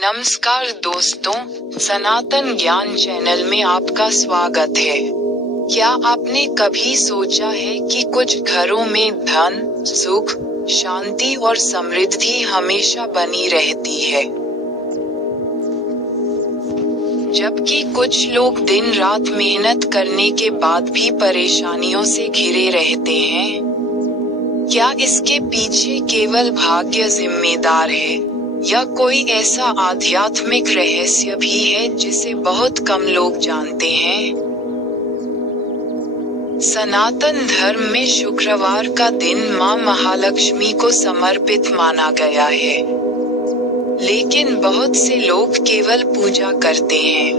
नमस्कार दोस्तों, सनातन ज्ञान चैनल में आपका स्वागत है। क्या आपने कभी सोचा है कि कुछ घरों में धन, सुख, शांति और समृद्धि हमेशा बनी रहती है, जबकि कुछ लोग दिन रात मेहनत करने के बाद भी परेशानियों से घिरे रहते हैं? क्या इसके पीछे केवल भाग्य जिम्मेदार है, या कोई ऐसा आध्यात्मिक रहस्य भी है जिसे बहुत कम लोग जानते हैं? सनातन धर्म में शुक्रवार का दिन मां महालक्ष्मी को समर्पित माना गया है, लेकिन बहुत से लोग केवल पूजा करते हैं,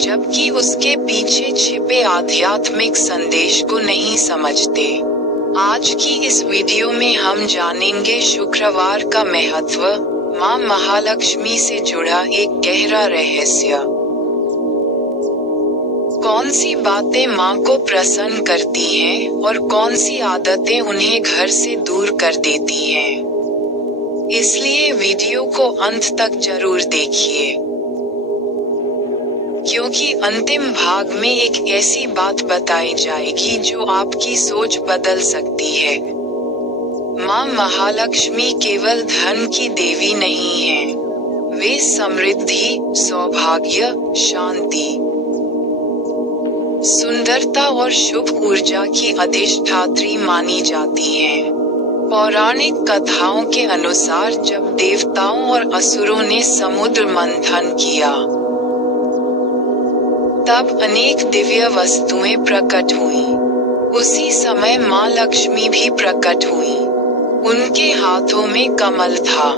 जबकि उसके पीछे छिपे आध्यात्मिक संदेश को नहीं समझते। आज की इस वीडियो में हम जानेंगे शुक्रवार का महत्व, मां महालक्ष्मी से जुड़ा एक गहरा रहस्य। कौन सी बातें मां को प्रसन्न करती हैं और कौन सी आदतें उन्हें घर से दूर कर देती हैं। इसलिए वीडियो को अंत तक जरूर देखिए, क्योंकि अंतिम भाग में एक ऐसी बात बताई जाएगी जो आपकी सोच बदल सकती है। मां महालक्ष्मी केवल धन की देवी नहीं है, वे समृद्धि, सौभाग्य, शांति, सुंदरता और शुभ ऊर्जा की अधिष्ठात्री मानी जाती हैं। पौराणिक कथाओं के अनुसार जब देवताओं और असुरों ने समुद्र मंथन किया, तब अनेक दिव्य वस्तुएं प्रकट हुईं। उसी समय मां लक्ष्मी भी प्रकट हुईं। उनके हाथों में कमल था।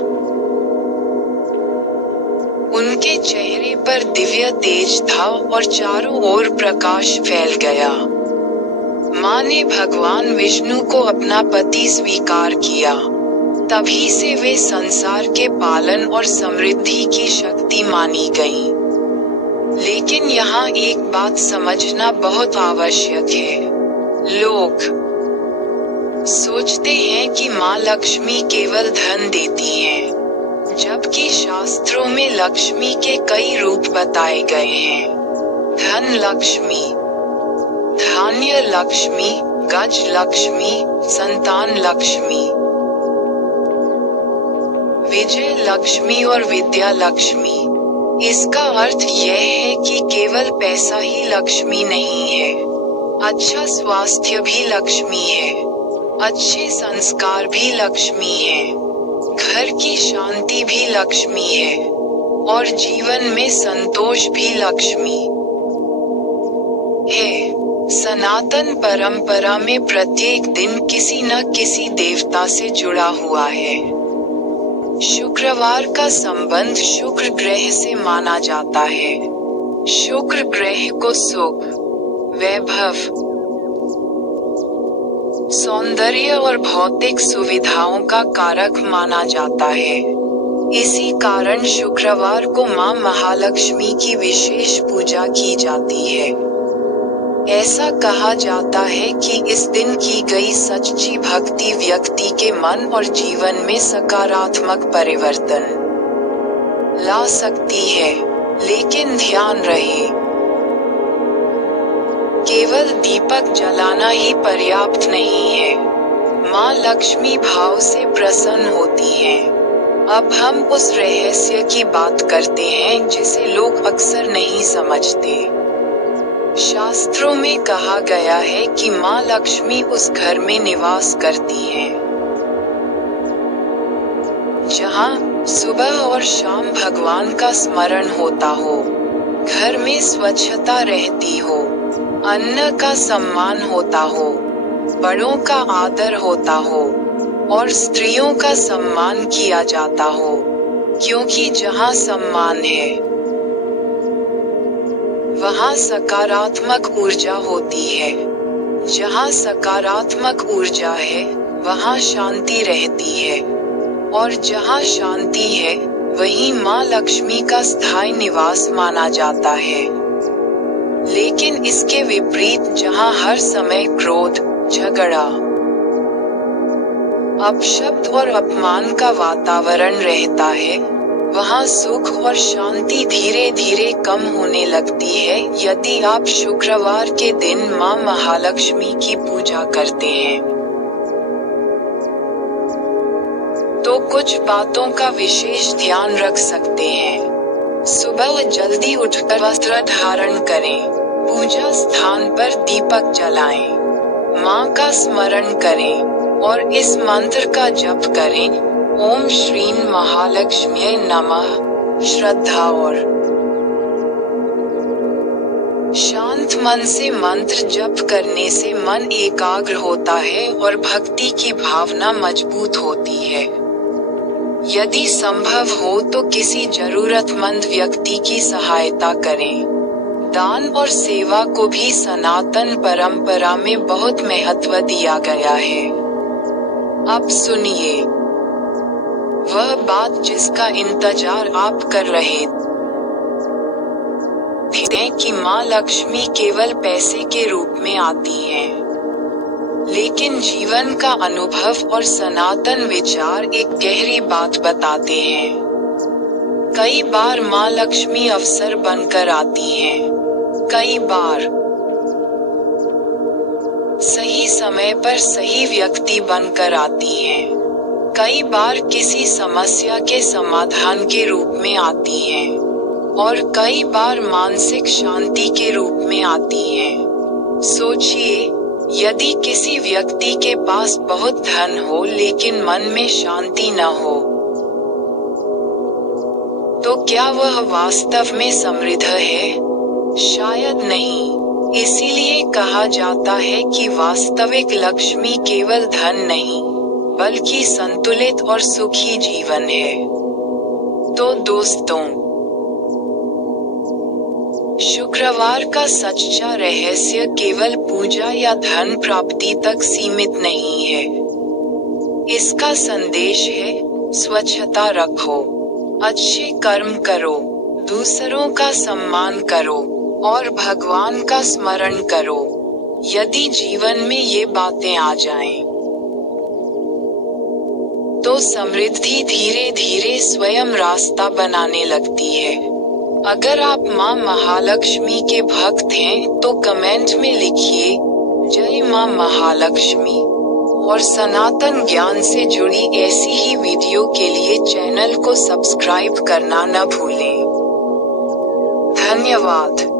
उनके चेहरे पर दिव्य तेज था और चारों ओर प्रकाश फैल गया। मां ने भगवान विष्णु को अपना पति स्वीकार किया। तभी से वे संसार के पालन और समृद्धि की शक्ति मानी गईं। लेकिन यहाँ एक बात समझना बहुत आवश्यक है। लोग सोचते हैं कि मां लक्ष्मी केवल धन देती हैं, जबकि शास्त्रों में लक्ष्मी के कई रूप बताए गए हैं। धन लक्ष्मी, धान्य लक्ष्मी, गज लक्ष्मी, संतान लक्ष्मी, विजय लक्ष्मी और विद्या लक्ष्मी। इसका अर्थ यह है कि केवल पैसा ही लक्ष्मी नहीं है, अच्छा स्वास्थ्य भी लक्ष्मी है, अच्छे संस्कार भी लक्ष्मी है, घर की शांति भी लक्ष्मी है, और जीवन में संतोष भी लक्ष्मी है। सनातन परंपरा में प्रत्येक दिन किसी न किसी देवता से जुड़ा हुआ है। शुक्रवार का संबंध शुक्र ग्रह से माना जाता है। शुक्र ग्रह को सुख, वैभव, सौंदर्य और भौतिक सुविधाओं का कारक माना जाता है। इसी कारण शुक्रवार को मां महालक्ष्मी की विशेष पूजा की जाती है। ऐसा कहा जाता है कि इस दिन की गई सच्ची भक्ति व्यक्ति के मन और जीवन में सकारात्मक परिवर्तन ला सकती है। लेकिन ध्यान रहे, केवल दीपक जलाना ही पर्याप्त नहीं है। मां लक्ष्मी भाव से प्रसन्न होती हैं। अब हम उस रहस्य की बात करते हैं जिसे लोग अक्सर नहीं समझते। शास्त्रों में कहा गया है कि मां लक्ष्मी उस घर में निवास करती हैं, जहां सुबह और शाम भगवान का स्मरण होता हो, घर में स्वच्छता रहती हो, अन्न का सम्मान होता हो, बड़ों का आदर होता हो, और स्त्रियों का सम्मान किया जाता हो, क्योंकि जहां सम्मान है, वहाँ सकारात्मक ऊर्जा होती है। जहाँ सकारात्मक ऊर्जा है, वहाँ शांति रहती है, और जहाँ शांति है, वहीं मां लक्ष्मी का स्थायी निवास माना जाता है। लेकिन इसके विपरीत जहाँ हर समय क्रोध, झगड़ा, अपशब्द और अपमान का वातावरण रहता है, वहाँ सुख और शांति धीरे धीरे कम होने लगती है। यदि आप शुक्रवार के दिन माँ महालक्ष्मी की पूजा करते हैं, तो कुछ बातों का विशेष ध्यान रख सकते हैं। सुबह जल्दी उठकर वस्त्र धारण करें, पूजा स्थान पर दीपक जलाएं, माँ का स्मरण करें और इस मंत्र का जप करें, ओम श्रीं महालक्ष्म्यै नमः। श्रद्धा और शांत मन से मंत्र जप करने से मन एकाग्र होता है और भक्ति की भावना मजबूत होती है। यदि संभव हो तो किसी जरूरतमंद व्यक्ति की सहायता करें। दान और सेवा को भी सनातन परंपरा में बहुत महत्व दिया गया है। अब सुनिए वह बात जिसका इंतजार आप कर रहे थे कि माँ लक्ष्मी केवल पैसे के रूप में आती हैं। लेकिन जीवन का अनुभव और सनातन विचार एक गहरी बात बताते हैं। कई बार माँ लक्ष्मी अवसर बनकर आती हैं, कई बार सही समय पर सही व्यक्ति बनकर आती हैं, कई बार किसी समस्या के समाधान के रूप में आती हैं, और कई बार मानसिक शांति के रूप में आती हैं। सोचिए, यदि किसी व्यक्ति के पास बहुत धन हो लेकिन मन में शांति न हो, तो क्या वह वास्तव में समृद्ध है? शायद नहीं। इसीलिए कहा जाता है कि वास्तविक लक्ष्मी केवल धन नहीं, बल्कि संतुलित और सुखी जीवन है। तो दोस्तों, शुक्रवार का सच्चा रहस्य केवल पूजा या धन प्राप्ति तक सीमित नहीं है। इसका संदेश है, स्वच्छता रखो, अच्छे कर्म करो, दूसरों का सम्मान करो और भगवान का स्मरण करो। यदि जीवन में ये बातें आ जाएं, तो समृद्धि धीरे धीरे स्वयं रास्ता बनाने लगती है। अगर आप माँ महालक्ष्मी के भक्त हैं तो कमेंट में लिखिए, जय माँ महालक्ष्मी। और सनातन ज्ञान से जुड़ी ऐसी ही वीडियो के लिए चैनल को सब्सक्राइब करना न भूलें। धन्यवाद।